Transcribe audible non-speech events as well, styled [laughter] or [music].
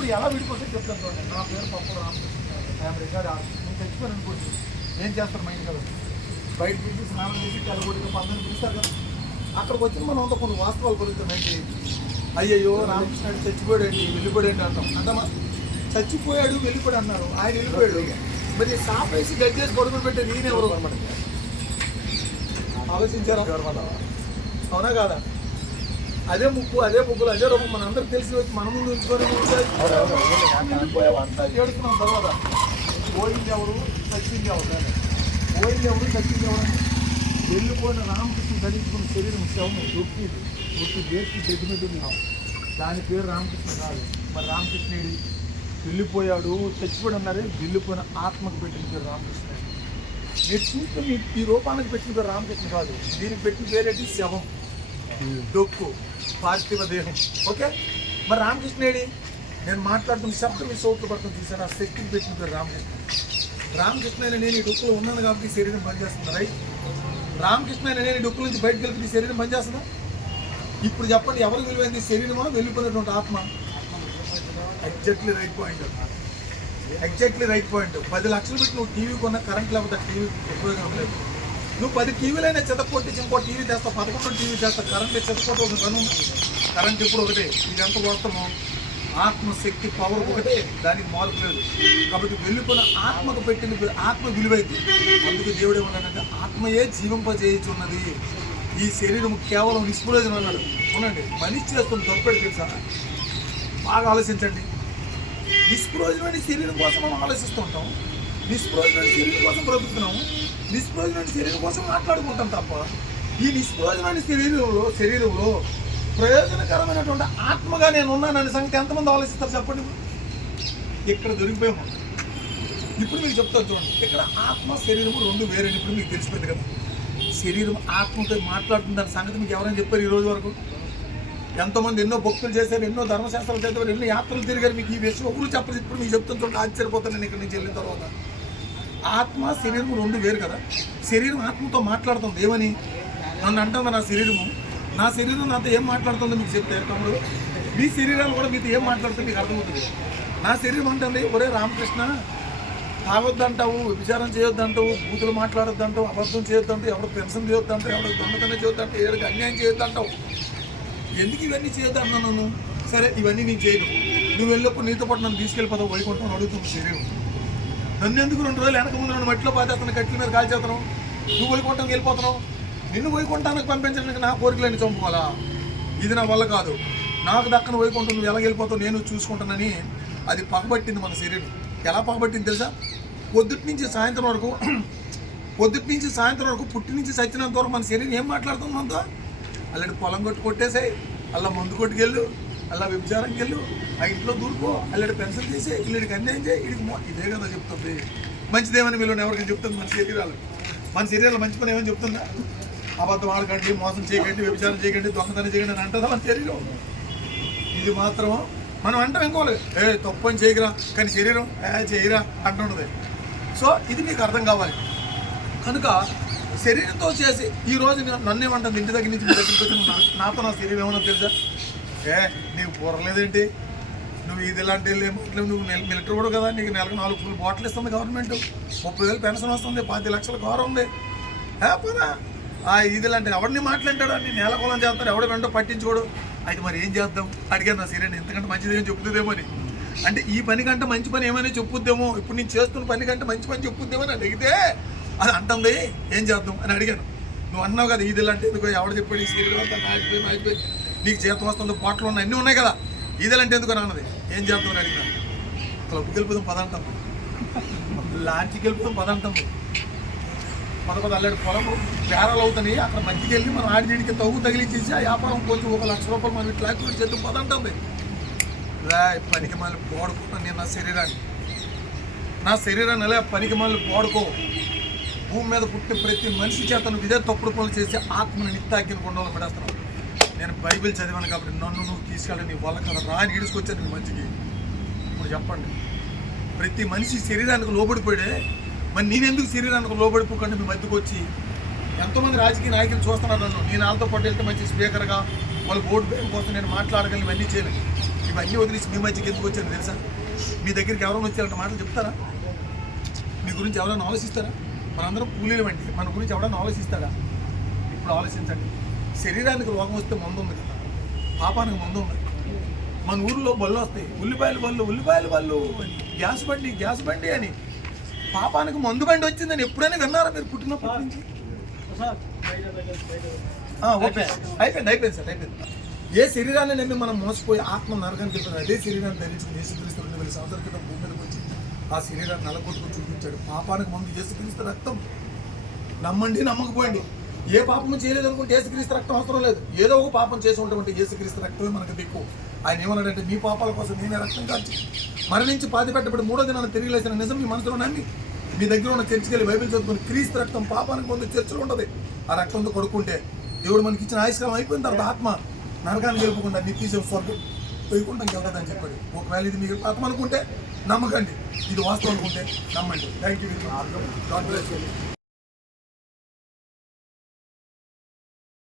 ఇప్పుడు ఎలా విడిపోతే చెప్తాను చూడండి. నా పేరు పప్పు రామకృష్ణ. ఐఎమ్ రికార్డ్ ఆర్టిస్ట్ నేను తెచ్చిపోయాను అనుకోండి. ఏం చేస్తారు మైండ్ కదా? బయట తీసి స్నానం చేసి తెల్లగొడికి పందని పిలుస్తారు కదా. అక్కడికి వచ్చిన మనం అంతా కొన్ని వాస్తవాలు కొలుగుతామండి అయ్యయ్యో రామకృష్ణ చచ్చిపోయాడండి వెళ్ళిపోయాడండి అంటాం. అంటమా? చచ్చిపోయాడు వెళ్ళిపోయాడు అన్నారు. ఆయన వెళ్ళిపోయాడు. మరి షాప్ వేసి గడ్డేసి గొడవలు పెట్టే నేనెవరు ఆలోచించారా? అవునా కాదా? అదే ముక్కు అదే ముక్కులు అదే రూపం. మన అందరికి తెలిసి వచ్చి మన ముందు ఉంచుకొని ఏడుతున్నాం తర్వాత. పోయింది ఎవరు? చచ్చింది ఎవరు? పోయింది ఎవరు? చచ్చింది ఎవరు? వెళ్ళిపోయిన రామకృష్ణ ధరించుకున్న శరీరం శవము దొక్కి దొక్కి వేసి బెడ్ మీద ఉన్నాం దాని పేరు రామకృష్ణ కాదు. మరి రామకృష్ణుడి వెళ్ళిపోయాడు చచ్చిపోయాడు అన్నారే వెళ్ళిపోయిన ఆత్మకు పెట్టిన పేరు రామకృష్ణ. మీరు చూస్తే మీ ఈ రూపానికి పెట్టిన పేరు రామకృష్ణ కాదు. దీనికి పెట్టిన పేరేంటి? శవం. డొక్కు. పార్థివ దేహం. ఓకే? మరి రామకృష్ణ ఏడి? నేను మాట్లాడుతున్న శబ్దం మీ సోట్లు పడుతుంది చూసాను ఆ శక్తికి పెట్టినప్పుడు రామకృష్ణ. రామకృష్ణ అయిన నేను ఈ డొక్కులో ఉన్నాను కాబట్టి శరీరం పనిచేస్తుంది? రైట్? రామకృష్ణ అయిన నేను ఈ డొక్కుల నుంచి బయటకు వెళ్తే ఈ శరీరం పనిచేస్తుందా? ఇప్పుడు చెప్పండి ఎవరు విలువైంది? శరీరమా? వెళ్ళిపోయినటువంటి ఆత్మ? Exactly right point exactly right point పది లక్షలు పెట్టి నువ్వు టీవీ కొన్న కరెంట్ లేకపోతే టీవీ ఉపయోగం లేదు. నువ్వు పది టీవీలైనా చెత్తకొట్టి ఇంకో టీవీ తెస్తావు పదకొండు టీవీ చేస్తావు కరెంట్ చెత్తకొట్టి ఒక గను కరెంట్ ఇప్పుడు ఒకటే ఇది ఎంత వాడతామో ఆత్మశక్తి పవర్ ఒకటే దానికి మార్పు లేదు. కాబట్టి వెళ్ళిపోయిన ఆత్మకు పెట్టిన ఆత్మ విలువైంది. అందుకే దేవుడు ఏమన్నాడంటే ఆత్మయే జీవింపజేయుచున్నది. ఈ శరీరం కేవలం నిష్ప్రయోజనం అన్నాడు. అవునండి మనిషి చేస్తున్న తొప్పెడు తెలుసా? బాగా ఆలోచించండి. నిష్ప్రయోజనమైన శరీరం కోసం మనం ఆలోచిస్తూ ఉంటాం చర్యల శరీరం కోసం బ్రతుకుతున్నాము. నిష్ప్రయోజనమైన శరీరం కోసం మాట్లాడుకుంటాం తప్ప ఈ నిష్ప్రయోజనాన్ని శరీరంలో శరీరంలో ప్రయోజనకరమైనటువంటి ఆత్మగా నేను ఉన్నాననే సంగతి ఎంతమంది ఆలోచిస్తారు చెప్పండి ఇక్కడ దొరికిపోయాము ఇప్పుడు మీకు చెప్తాను చూడండి. ఇక్కడ ఆత్మ శరీరం రెండు వేరే ఇప్పుడు మీకు తెలిసిపోయింది కదా. శరీరం ఆత్మతో మాట్లాడుతుంది దాని సంగతి మీకు ఎవరైనా చెప్పారు ఈ రోజు వరకు? ఎంతోమంది ఎన్నో భక్తులు చేశారు ఎన్నో ధర్మశాస్త్రాలు చేశారు ఎన్నో యాత్రలు తిరిగారు. మీకు ఈ విషయం ఒకరు చెప్పలేదు? ఇప్పుడు మీకు చెప్తాను చూడండి. ఆశ్చర్యపోతాను నేను ఇక్కడ నుంచి వెళ్ళిన తర్వాత. ఆత్మ శరీరం రెండు వేరు కదా. శరీరం ఆత్మతో మాట్లాడుతుంది. ఏమని? నన్ను అంటుంది నా శరీరము? నా శరీరం నాతో ఏం మాట్లాడుతుందో మీకు చెప్తే తమ్ముడు? మీ శరీరాలు కూడా మీతో ఏం మాట్లాడుతుందో మీకు అర్థమవుతుంది. నా శరీరం అంటుంది ఒరే రామకృష్ణ తాగొద్దంటావు విచారం చేయొద్దంటావు బూతులు మాట్లాడొద్దంటావు అబద్ధం చేయొద్దంటావు ఎవరు పెన్షన్ చేయొద్దంటావు ఎవరు దొంగతనం చేయొద్దంటావు ఎవరికి అన్యాయం చేయొద్దంటావు? ఎందుకు ఇవన్నీ చేయొద్దన్నా నన్ను? సరే ఇవన్నీ నేను చేయను. నువ్వు వెళ్ళినప్పుడు నీతో పాటు నన్ను తీసుకెళ్ళిపోతావు వైకుంఠం అని అడుగుతుంది శరీరం. నన్ను ఎందుకు రెండు రోజులు వెనక ముందు నన్ను మట్టిలో పాతేస్తాను కట్ల మీద కాల్చేస్తాను నువ్వు వైకుంఠంకి వెళ్ళిపోతున్నావు? నిన్ను వైకుంఠానికి పంపించడానికి నా కోరికలని చంపుకోవాలా? ఇది నా వల్ల కాదు. నాకు దక్కన వైకుంఠం నువ్వు ఎలా వెళ్ళిపోతావు? నేను చూసుకుంటానని అది పగబట్టింది మన శరీరం. ఎలా పగబట్టింది తెలుసా? పొద్దుటి నుంచి సాయంత్రం వరకు [clears throat] పొద్దుటి నుంచి సాయంత్రం వరకు పుట్టి నుంచి సచ్చినంత వరకు మన శరీరం ఏం మాట్లాడుతుంది మనతో? అలాంటి పొలం కొట్టు కొట్టేసాయి అలా మందు కొట్టుకెళ్ళు. అలా వ్యభిచారంకి వెళ్ళు ఆ ఇంట్లో దూరుకో అల్లడి పెన్షన్ తీసే ఇల్లుడికి అన్యాయం చేయి ఇడికి ఇదే కదా చెప్తుంది. మంచిదేమని మీరు ఎవరికి చెప్తుంది మన శరీరాలు. మన శరీరాలు మంచి పని ఏమని చెప్తుందా? అబద్ధం ఆడకండి మోసం చేయకండి వ్యభిచారం చేయకండి దొంగతనం చేయకండి అని అంటుందా మన శరీరం? ఇది మాత్రం మనం అంటాం ఇంకోలేదు ఏ తప్పు అని చేయగరా కానీ శరీరం ఏ చేయరా? అంటున్నది సో ఇది మీకు అర్థం కావాలి. కనుక శరీరంతో చేసి ఈ రోజు నన్ను ఏమంటుంది ఇంటి దగ్గర నుంచి మీ దగ్గరికి వచ్చి నాతో నా శరీరం ఏమన్నా తెలుసా? ఏ నీకు పూరలేదేంటి నువ్వు ఇది ఇలాంటి ఏమో నువ్వు నెల మిలిటరీ కూడా కదా నీకు నెలకు నాలుగు ఫుల్ బాటిల్ ఇస్తుంది గవర్నమెంట్. ముప్పై వేలు పెన్షన్ వస్తుంది పాతి లక్షల కారు ఉంది. ఏ ఆ ఇది లాంటి ఎవడిని మాట్లాడాడు నీ నేల కులం చేస్తాడు. ఎవడ వెంటో పట్టించుకోడు. అయితే మరి ఏం చేద్దాం? అడిగాను నా సీరియన్ ఎంతకంటే మంచిది ఏం చెప్పుతుందేమో అని అంటే ఈ పని కంటే మంచి పని ఏమైనా చెప్పుద్దేమో? ఇప్పుడు నేను చేస్తున్న పని కంటే మంచి పని చెప్పుద్దేమో అని అడిగితే అది అంటుంది. ఏం చేద్దాం? అని అడిగాను. నువ్వు అన్నావు కదా ఇది లాంటి ఎందుకో ఎవడు చెప్పాడు? ఈ సీరియల్ అంతా మాగిపోయి మాగిపోయి నీకు జీతం వస్తుంది పాటలు ఉన్నాయి అన్నీ ఉన్నాయి కదా. ఇదేలంటే ఎందుకు అన్నది. ఏం చేద్దాం అని అడిగినా. క్లబ్కి వెళ్ళిపోదాం పదంటాం లాంచ్కి వెళ్ళిపోదాం పదంటాం పద పద అల్లడి పొలము బేరాలు అవుతాయి అక్కడ మధ్యకి వెళ్ళి మనం ఆడికి తవ్వు తగిలించేసి ఆ వ్యాపారం కొంచెం ఒక లక్ష రూపాయలు మనం ఇట్లా కూడా చేద్దాం పదంటుంది రా పనికి మళ్ళీ పోడుకుంటాను నేను నా శరీరాన్ని. నా శరీరాన్ని అలా పనికి మళ్ళీ పోడుకో. భూమి మీద పుట్టిన ప్రతి మనిషి చేత నువ్వు ఇదే తప్పుడు పనులు చేసి ఆత్మని నిత్యాగ్గిన గుండంలో పెడేస్తున్నావు. నేను బైబిల్ చదివాను కాబట్టి నన్ను నువ్వు తీసుకెళ్ళి నీ వల్ల కదా. రాని ఈడుచుకొచ్చాను నీ మంచికి ఇప్పుడు చెప్పండి. ప్రతి మనిషి శరీరానికి లోబడిపోయాడే. మరి నేనెందుకు శరీరానికి లోబడిపోకుండా మీ మధ్యకు వచ్చి ఎంతోమంది రాజకీయ నాయకులు చూస్తున్నారు నన్ను. నేను వాళ్ళతో పాటు వెళ్తే మంచి స్పీకర్గా వాళ్ళు ఓటు బ్యాంక్ కోసం నేను మాట్లాడగలను ఇవన్నీ చేయను. ఇవన్నీ వదిలేసి మీ మధ్యకి ఎందుకు వచ్చాను తెలుసా? మీ దగ్గరికి ఎవరైనా వచ్చారంటే మాటలు చెప్తారా? మీ గురించి ఎవరైనా ఆలోచిస్తారా? మనందరం కూలీలు వంటి మన గురించి ఎవరైనా ఆలోచిస్తారా? ఇప్పుడు ఆలోచించండి. శరీరానికి రోగం వస్తే మందు ఉంది కదా. పాపానికి మందు ఉంది. మన ఊర్లో బళ్ళు వస్తాయి. ఉల్లిపాయల బళ్ళు ఉల్లిపాయల బళ్ళు అని, గ్యాస్ బండి గ్యాస్ బండి అని. పాపానికి మందు బండి వచ్చిందని ఎప్పుడైనా విన్నారా మీరు పుట్టినప్పటి నుంచి? ఓకే. అయిపోయింది అయిపోయింది సార్ అయిపోయింది. ఏ శరీరాన్ని నమ్మి మనం మోసపోయి ఆత్మ నరకానికి వెళ్తున్నాం అదే శరీరాన్ని ధరించుకుని యేసుక్రీస్తు రెండు వేల సంవత్సరాల క్రితం భూమి మీదకి వచ్చి ఆ శరీరాన్ని నలగొట్టుకుని చూపించాడు. పాపానికి ముందు యేసుక్రీస్తు రక్తం. నమ్మండి నమ్మకపోండి. ఏ పాపము చేయలేదు అనుకుంటే యేసుక్రీస్తు రక్తం అవసరం లేదు. ఏదో ఒక పాపం చేసి ఉంటామంటే యేసుక్రీస్తు రక్తమే మనకు దిక్కు. ఆయన ఏమన్నాడంటే మీ పాపాల కోసం నేనే రక్తం కాల్చి మరణించి పాతి పెట్టబడి మూడో దినాన్ని తిరిగి లేచిన నిజం మీ మనసులో నమ్మి మీ దగ్గర ఉన్న చర్చికి వెళ్ళి బైబిల్ చదువుకుని క్రీస్తు రక్తం పాపానికి ముందు చర్చలు ఉండదు ఆ రక్తంతో కొడుకుంటే దేవుడు మనకి ఇచ్చిన ఆయుష్కాలం అయిపోయిన తర్వాత ఆత్మ నరకాన్ని గెలుపుకుండా నిత్య స్వర్గం పోయకుండా వెళ్తుందని చెప్పాడు. ఒకవేళ ఇది మీకు ఆత్మ అనుకుంటే నమ్మకండి. ఇది వాస్తవం అనుకుంటే నమ్మండి. Thank you